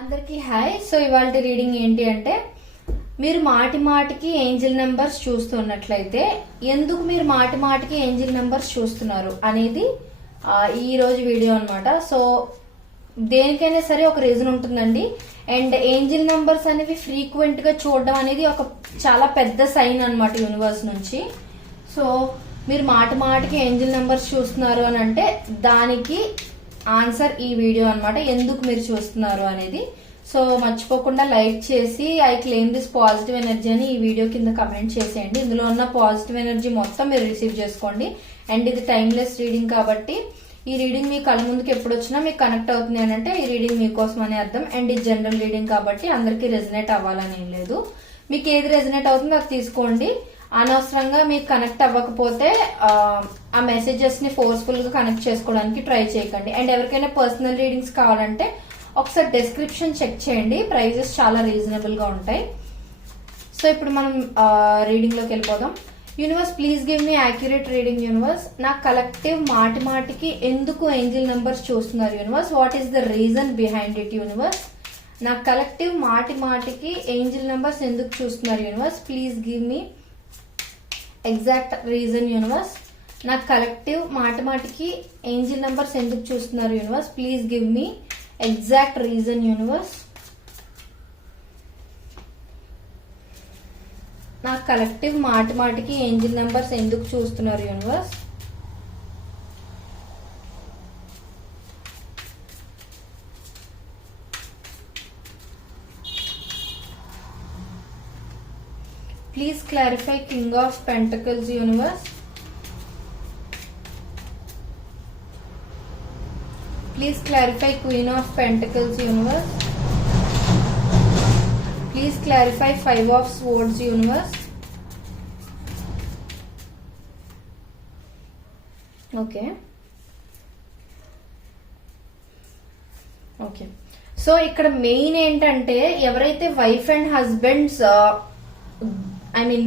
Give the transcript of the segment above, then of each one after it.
అందరికీ hi. So ఇవాళ reading ఏంటి అంటే, మీరు మాటి మాటికి ఏంజిల్ నెంబర్స్ చూస్తున్నట్లయితే ఎందుకు మీరు మాటి మాటికి ఏంజిల్ నెంబర్స్ చూస్తున్నారు అనేది ఈ రోజు వీడియో అన్నమాట. సో దేనికైనా సరే ఒక రీజన్ ఉంటుందండి. అండ్ ఏంజిల్ నెంబర్స్ అనేవి ఫ్రీక్వెంట్ గా చూడడం అనేది ఒక చాలా పెద్ద సైన్ అన్నమాట యూనివర్స్ నుంచి. సో మీరు మాటి మాటికి ఏంజిల్ నెంబర్స్ చూస్తున్నారు అని అంటే దానికి ఆన్సర్ ఈ వీడియో అన్నమాట, ఎందుకు మీరు చూస్తున్నారు అనేది. సో మర్చిపోకుండా లైక్ చేసి I claim this positive energy అని ఈ వీడియో కింద కమెంట్ చేసేయండి. ఇందులో ఉన్న పాజిటివ్ ఎనర్జీ మొత్తం మీరు రిసీవ్ చేసుకోండి. అండ్ ఇది టైమ్లెస్ రీడింగ్ కాబట్టి ఈ రీడింగ్ మీ కళ్ళ ముందుకు ఎప్పుడు వచ్చినా మీకు కనెక్ట్ అవుతుంది అని అంటే ఈ రీడింగ్ మీకోసం అని అర్థం. అండ్ ఇది జనరల్ రీడింగ్ కాబట్టి అందరికీ రెజనేట్ అవ్వాలని ఏం లేదు. మీకు ఏది రెజనేట్ అవుతుందో అది తీసుకోండి. అనవసరంగా మీకు కనెక్ట్ అవ్వకపోతే ఆ మెసేజెస్ ని ఫోర్స్ఫుల్ గా కనెక్ట్ చేసుకోవడానికి ట్రై చేయకండి. అండ్ ఎవరికైనా పర్సనల్ రీడింగ్స్ కావాలంటే ఒకసారి డిస్క్రిప్షన్ చెక్ చేయండి, ప్రైజెస్ చాలా రీజనబుల్ గా ఉంటాయి. సో ఇప్పుడు మనం రీడింగ్ లోకి వెళ్ళిపోదాం. Universe please give me accurate reading. Universe నా కలెక్టివ్ మాటి మాటికి ఎందుకు ఏంజిల్ నెంబర్స్ చూస్తున్నారు universe? What is the reason behind it universe? నా కలెక్టివ్ మాటి మాటికి ఏంజిల్ నెంబర్స్ ఎందుకు చూస్తున్నారు universe? Please give me exact reason universe. నా కలెక్టివ్ మాటి మాటికి ఏంజిల్ నెంబర్స్ ఎందుకు చూస్తున్నారు universe? Please give me exact reason universe. నా కలెక్టివ్ మాటి మాటికి ఏంజిల్ నెంబర్స్ ఎందుకు చూస్తున్నారు universe? Please clarify King of Pentacles universe. Please clarify Queen of Pentacles universe. Please clarify Five of Swords universe. Okay. So ఇక్కడ main ఏంటంటే ఎవరైతే wife and husbands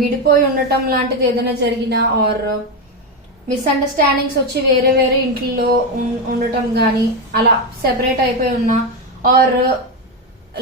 విడిపోయి ఉండటం లాంటిది ఏదైనా జరిగినా ఆర్ మిస్అండర్స్టాండింగ్స్ వచ్చి వేరే వేరే ఇంట్లో ఉండటం గానీ అలా సెపరేట్ అయిపోయి ఉన్నా ఆర్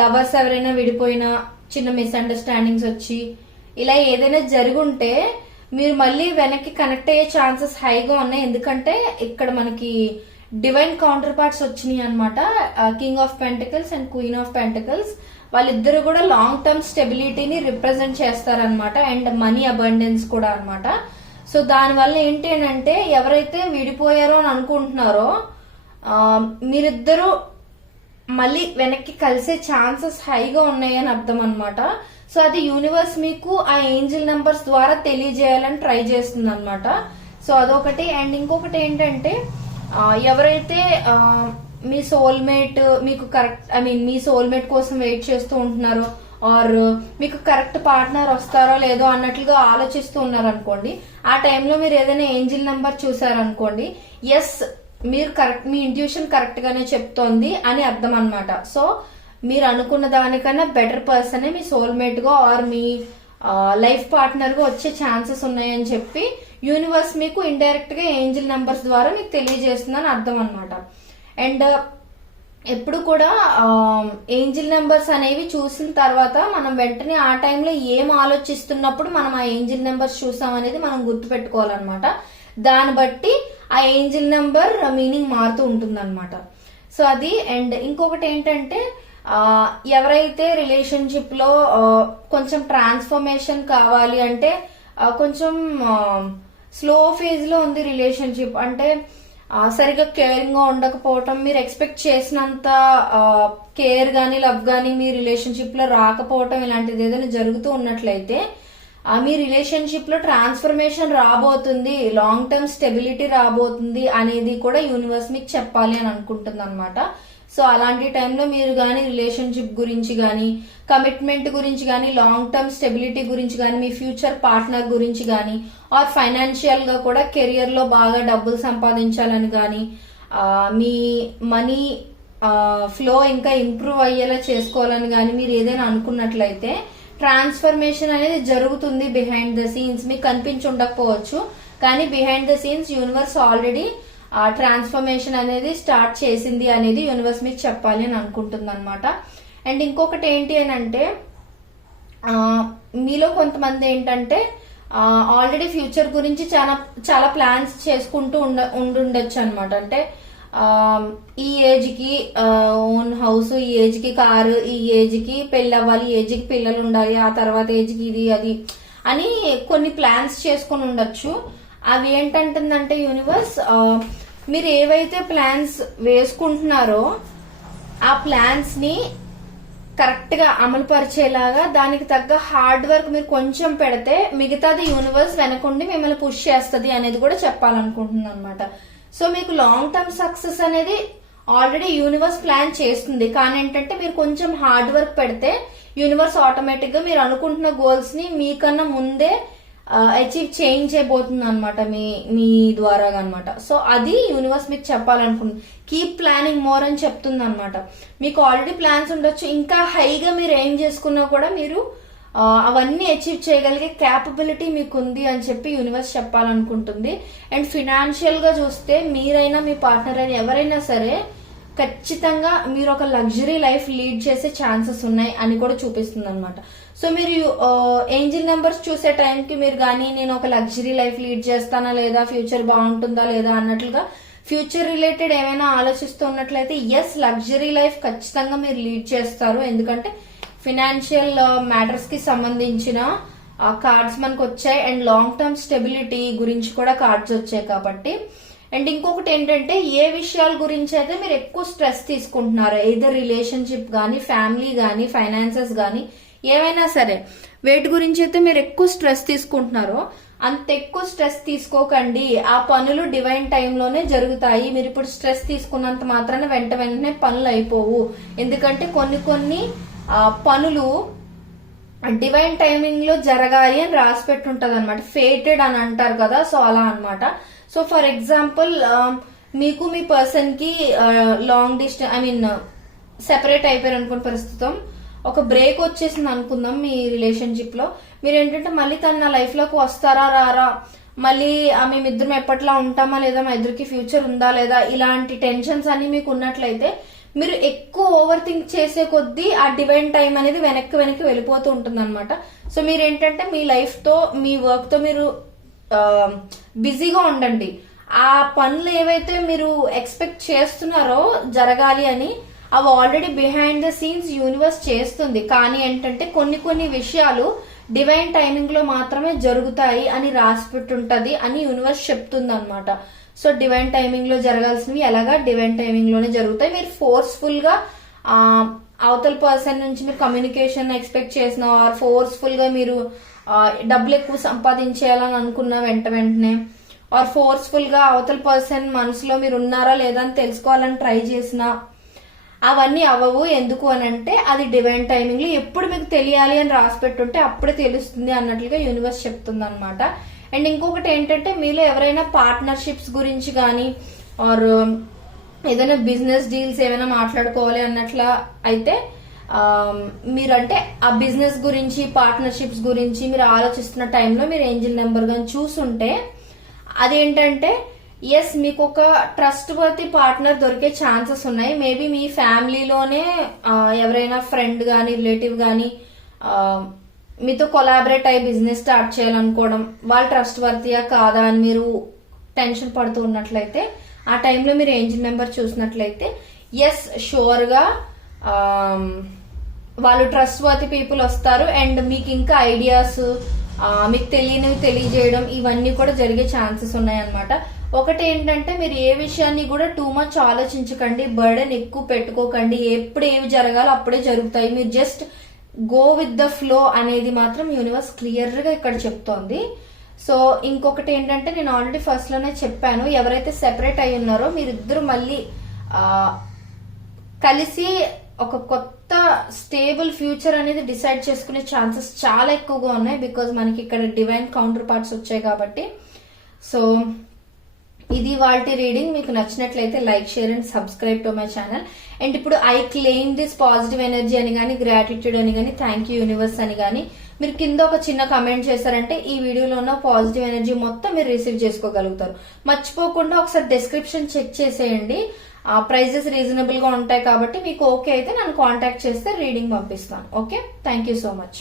లవర్స్ ఎవరైనా విడిపోయినా చిన్న మిస్అండర్స్టాండింగ్స్ వచ్చి ఇలా ఏదైనా జరుగుంటే మీరు మళ్ళీ వెనక్కి కనెక్ట్ అయ్యే ఛాన్సెస్ హైగా ఉన్నాయి. ఎందుకంటే ఇక్కడ మనకి డివైన్ కౌంటర్ పార్ట్స్ వచ్చినాయి అనమాట. King of pentacles and queen of pentacles వాళ్ళిద్దరు కూడా లాంగ్ టర్మ్ స్టెబిలిటీని రిప్రజెంట్ చేస్తారనమాట. అండ్ మనీ అబండెన్స్ కూడా అనమాట. సో దానివల్ల ఏంటి అంటే ఎవరైతే విడిపోయారో అని అనుకుంటున్నారో మీరిద్దరూ మళ్ళీ వెనక్కి కలిసే ఛాన్సెస్ హైగా ఉన్నాయని అర్థం అనమాట. సో అది యూనివర్స్ మీకు ఆ ఏంజిల్ నెంబర్స్ ద్వారా తెలియజేయాలని ట్రై చేస్తుంది అనమాట. సో అదొకటి. అండ్ ఇంకొకటి ఏంటంటే ఎవరైతే మీ సోల్మేట్ మీకు కరెక్ట్ మీ సోల్మేట్ కోసం వెయిట్ చేస్తూ ఉంటున్నారో ఆర్ మీకు కరెక్ట్ పార్ట్నర్ వస్తారో లేదో అన్నట్లుగా ఆలోచిస్తూ ఉన్నారనుకోండి, ఆ టైంలో మీరు ఏదైనా ఏంజిల్ నెంబర్ చూసారనుకోండి, ఎస్ మీరు కరెక్ట్, మీ ఇంట్యూషన్ కరెక్ట్ గానే చెప్తోంది అని అర్థం అనమాట. సో మీరు అనుకున్న దానికన్నా బెటర్ పర్సన్ మీ సోల్మేట్ గా ఆర్ మీ లైఫ్ పార్ట్నర్ గా వచ్చే ఛాన్సెస్ ఉన్నాయని చెప్పి యూనివర్స్ మీకు ఇండైరెక్ట్ గా ఏంజిల్ నెంబర్స్ ద్వారా మీకు తెలియజేస్తుందని అర్థం అనమాట. అండ్ ఎప్పుడు కూడా ఏంజిల్ నెంబర్స్ అనేవి చూసిన తర్వాత మనం వెంటనే ఆ టైంలో ఏం ఆలోచిస్తున్నప్పుడు మనం ఆ ఏంజిల్ నెంబర్స్ చూసాం అనేది మనం గుర్తుపెట్టుకోవాలన్నమాట. దాన్ని బట్టి ఆ ఏంజిల్ నెంబర్ మీనింగ్ మారుతూ ఉంటుందన్నమాట. సో అది. అండ్ ఇంకొకటి ఏంటంటే ఎవరైతే రిలేషన్షిప్ లో కొంచెం ట్రాన్స్ఫర్మేషన్ కావాలి అంటే కొంచెం స్లో ఫేజ్ లో ఉంది రిలేషన్షిప్, అంటే సరిగా కేరింగ్ గా ఉండకపోవటం, మీరు ఎక్స్పెక్ట్ చేసినంత కేర్ గానీ లవ్ గానీ మీ రిలేషన్షిప్ లో రాకపోవటం, ఇలాంటిది ఏదైనా జరుగుతూ ఉన్నట్లయితే మీ రిలేషన్షిప్ లో ట్రాన్స్ఫర్మేషన్ రాబోతుంది, లాంగ్ టర్మ్ స్టెబిలిటీ రాబోతుంది అనేది కూడా యూనివర్స్ మీకు చెప్పాలి అని అనుకుంటుంది అనమాట. సో అలాంటి టైంలో మీరు గానీ రిలేషన్షిప్ గురించి గానీ కమిట్మెంట్ గురించి గానీ లాంగ్ టర్మ్ స్టెబిలిటీ గురించి గానీ మీ ఫ్యూచర్ పార్ట్నర్ గురించి గానీ ఆర్ ఫైనాన్షియల్ గా కూడా కెరియర్ లో బాగా డబ్బులు సంపాదించాలని గానీ మీ మనీ ఫ్లో ఇంకా ఇంప్రూవ్ అయ్యేలా చేసుకోవాలని గానీ మీరు ఏదైనా అనుకున్నట్లయితే ట్రాన్స్ఫర్మేషన్ అనేది జరుగుతుంది బిహైండ్ ద సీన్స్. మీకు కనిపించి ఉండకపోవచ్చు కానీ behind the scenes universe already transformation అనేది స్టార్ట్ చేసింది అనేది యూనివర్స్ మీకు చెప్పాలి అని అనుకుంటుంది అనమాట. అండ్ ఇంకొకటి ఏంటి అని అంటే మీలో కొంతమంది ఏంటంటే ఆల్రెడీ ఫ్యూచర్ గురించి చాలా చాలా ప్లాన్స్ చేసుకుంటూ ఉండుండొచ్చు అనమాట. అంటే ఈ ఏజ్ కి ఓన్ హౌస్, ఈ ఏజ్ కి కారు, ఈ ఏజ్ కి పెళ్లి అవ్వాలి, ఈ ఏజ్ కి పిల్లలు ఉండాలి, ఆ తర్వాత ఏజ్ కి ఇది అది అని కొన్ని ప్లాన్స్ చేసుకుని ఉండొచ్చు. అవి ఏంటంటుందంటే యూనివర్స్, మీరు ఏవైతే ప్లాన్స్ వేసుకుంటున్నారో ఆ ప్లాన్స్ ని కరెక్ట్ గా అమలు పరిచేలాగా దానికి తగ్గ హార్డ్ వర్క్ మీరు కొంచెం పెడితే మిగతాది యూనివర్స్ వెనకుండి మిమ్మల్ని పుష్ చేస్తుంది అనేది కూడా చెప్పాలనుకుంటున్నాను అనమాట. సో మీకు లాంగ్ టర్మ్ సక్సెస్ అనేది ఆల్రెడీ యూనివర్స్ ప్లాన్ చేస్తుంది. కానీ ఏంటంటే మీరు కొంచెం హార్డ్ వర్క్ పెడితే యూనివర్స్ ఆటోమేటిక్ గా మీరు అనుకుంటున్న గోల్స్ ని మీకన్నా ముందే అచీవ్ చేంజ్ చేయబోతుంది అనమాట మీ ద్వారా అనమాట. సో అది యూనివర్స్ మీకు చెప్పాలనుకుంటుంది. కీప్ ప్లానింగ్ మోర్ అని చెప్తుంది అనమాట. మీకు ఆల్రెడీ ప్లాన్స్ ఉండొచ్చు, ఇంకా హైగా మీరు ఏం చేసుకున్నా కూడా మీరు అవన్నీ అచీవ్ చేయగలిగే క్యాపబిలిటీ మీకు ఉంది అని చెప్పి యూనివర్స్ చెప్పాలనుకుంటుంది. అండ్ ఫినాన్షియల్ గా చూస్తే మీరైనా మీ పార్ట్నర్ అయినా ఎవరైనా సరే ఖచ్చితంగా మీరు ఒక లగ్జరీ లైఫ్ లీడ్ చేసే ఛాన్సెస్ ఉన్నాయి అని కూడా చూపిస్తుంది అనమాట. సో మీరు ఏంజిల్ నెంబర్స్ చూసే టైంకి మీరు కానీ నేను ఒక లగ్జరీ లైఫ్ లీడ్ చేస్తానా లేదా, ఫ్యూచర్ బాగుంటుందా లేదా అన్నట్లుగా ఫ్యూచర్ రిలేటెడ్ ఏమైనా ఆలోచిస్తూ ఉన్నట్లయితే ఎస్, లగ్జరీ లైఫ్ ఖచ్చితంగా మీరు లీడ్ చేస్తారు. ఎందుకంటే ఫినాన్షియల్ మ్యాటర్స్ కి సంబంధించిన కార్డ్స్ మనకు వచ్చాయి అండ్ లాంగ్ టర్మ్ స్టెబిలిటీ గురించి కూడా కార్డ్స్ వచ్చాయి కాబట్టి. అండ్ ఇంకొకటి ఏంటంటే ఏ విషయాల గురించి అయితే మీరు ఎక్కువ స్ట్రెస్ తీసుకుంటున్నారో, ఏదర్ రిలేషన్షిప్ గానీ, ఫ్యామిలీ గానీ, ఫైనాన్సెస్ గానీ, ఏమైనా సరే వేటి గురించి అయితే మీరు ఎక్కువ స్ట్రెస్ తీసుకుంటున్నారో అంత ఎక్కువ స్ట్రెస్ తీసుకోకండి. ఆ పనులు డివైన్ టైంలోనే జరుగుతాయి. మీరు ఇప్పుడు స్ట్రెస్ తీసుకున్నంత మాత్రాన వెంటనే పనులు అయిపోవు. ఎందుకంటే కొన్ని పనులు డివైన్ టైమింగ్ లో జరగాలి అని రాసి పెట్టుంటది అనమాట. ఫేటెడ్ అని అంటారు కదా, సో అలా అనమాట. సో ఫర్ ఎగ్జాంపుల్ మీకు మీ పర్సన్ కి లాంగ్ డిస్టెన్స్ సెపరేట్ అయిపోయారు అనుకున్న ప్రస్తుతం ఒక బ్రేక్ వచ్చేసింది అనుకుందాం మీ రిలేషన్షిప్ లో. మీరు ఏంటంటే మళ్ళీ తను నా లైఫ్ లోకి వస్తారా రారా, మళ్ళీ మేమిద్దరం ఎప్పట్లా ఉంటామా లేదా, మా ఇద్దరికి ఫ్యూచర్ ఉందా లేదా, ఇలాంటి టెన్షన్స్ అన్ని మీకు ఉన్నట్లయితే మీరు ఎక్కువ ఓవర్ థింక్ చేసే కొద్దీ ఆ డివైన్ టైం అనేది వెనక్కి వెళ్ళిపోతూ ఉంటుంది అనమాట. సో మీరు ఏంటంటే మీ లైఫ్ తో మీ వర్క్ తో మీరు బిజీగా ఉండండి. ఆ పనులు ఏవైతే మీరు ఎక్స్పెక్ట్ చేస్తున్నారో జరగాలి అని అవి already behind the scenes universe చేస్తుంది. కానీ ఏంటంటే కొన్ని విషయాలు డివైన్ టైమింగ్ లో మాత్రమే జరుగుతాయి అని రాసి పెట్టుంటది అని యూనివర్స్ చెప్తుంది అనమాట. సో డివైన్ టైమింగ్ లో జరగాల్సినవి ఎలాగా డివైన్ టైమింగ్ లోనే జరుగుతాయి. మీరు ఫోర్స్ఫుల్ గా అవతల పర్సన్ నుంచి మీరు కమ్యూనికేషన్ ఎక్స్పెక్ట్ చేసిన ఆర్ ఫోర్స్ఫుల్ గా మీరు డబ్బులు ఎక్కువ సంపాదించేయాలని అనుకున్న వెంటనే ఆర్ ఫోర్స్ఫుల్ గా అవతల పర్సన్ మనసులో మీరు ఉన్నారా లేదా అని తెలుసుకోవాలని ట్రై చేసిన అవన్నీ అవ్వవు. ఎందుకు అని అంటే అది డివైన్ టైమింగ్ లో ఎప్పుడు మీకు తెలియాలి అని రాసి పెట్టుంటే అప్పుడే తెలుస్తుంది అన్నట్లుగా యూనివర్స్ చెప్తుంది అనమాట. అండ్ ఇంకొకటి ఏంటంటే మీలో ఎవరైనా పార్ట్నర్షిప్స్ గురించి కానీ ఆర్ ఏదైనా బిజినెస్ డీల్స్ ఏమైనా మాట్లాడుకోవాలి అన్నట్లా అయితే మీరంటే ఆ బిజినెస్ గురించి పార్ట్నర్షిప్స్ గురించి మీరు ఆలోచిస్తున్న టైంలో మీరు ఏంజిల్ నెంబర్ కానీ చూసుంటే అదేంటంటే ఎస్, మీకు ఒక ట్రస్ట్ వర్తి పార్ట్నర్ దొరికే ఛాన్సెస్ ఉన్నాయి. మేబీ మీ ఫ్యామిలీలోనే ఎవరైనా ఫ్రెండ్ గానీ రిలేటివ్ గానీ మీతో కొలాబరేట్ అయ్యి బిజినెస్ స్టార్ట్ చేయాలనుకోవడం, వాళ్ళు ట్రస్ట్ వర్తియా కాదా అని మీరు టెన్షన్ పడుతూ ఉన్నట్లయితే ఆ టైంలో మీరు ఏంజిల్ నెంబర్ చూసినట్లయితే ఎస్, షూర్ గా వాళ్ళు ట్రస్ట్ వర్తి పీపుల్ వస్తారు. అండ్ మీకు ఇంకా ఐడియాస్ మీకు తెలియనివి తెలియజేయడం ఇవన్నీ కూడా జరిగే ఛాన్సెస్ ఉన్నాయన్నమాట. ఒకటి ఏంటంటే మీరు ఏ విషయాన్ని కూడా టూ మచ్ ఆలోచించకండి, బర్డెన్ ఎక్కువ పెట్టుకోకండి. ఎప్పుడు ఏవి జరగాలో అప్పుడే జరుగుతాయి. మీరు just go with the flow అనేది మాత్రం యూనివర్స్ క్లియర్ గా ఇక్కడ చెప్తోంది. సో ఇంకొకటి ఏంటంటే నేను ఆల్రెడీ ఫస్ట్ లోనే చెప్పాను, ఎవరైతే సెపరేట్ అయి ఉన్నారో మీరిద్దరు మళ్ళీ కలిసి ఒక కొత్త స్టేబుల్ ఫ్యూచర్ అనేది డిసైడ్ చేసుకునే ఛాన్సెస్ చాలా ఎక్కువగా ఉన్నాయి. బికాజ్ మనకి ఇక్కడ డివైన్ కౌంటర్ పార్ట్స్ వచ్చాయి కాబట్టి. సో ఇది వాటి రీడింగ్. మీకు నచ్చినట్లయితే like, share and subscribe to my channel. And ఇప్పుడు I claim this positive energy అని కానీ, గ్రాటిట్యూడ్ అని కానీ, థ్యాంక్ యూ యూనివర్స్ అని కానీ మీరు కింద ఒక చిన్న కమెంట్ చేశారంటే ఈ వీడియోలో ఉన్న పాజిటివ్ ఎనర్జీ మొత్తం మీరు రిసీవ్ చేసుకోగలుగుతారు. మర్చిపోకుండా ఒకసారి డిస్క్రిప్షన్ చెక్ చేసేయండి. ప్రైజెస్ రీజనబుల్ గా ఉంటాయి కాబట్టి మీకు ఓకే అయితే నన్ను కాంటాక్ట్ చేస్తే రీడింగ్ పంపిస్తాను. Okay, thank you so much.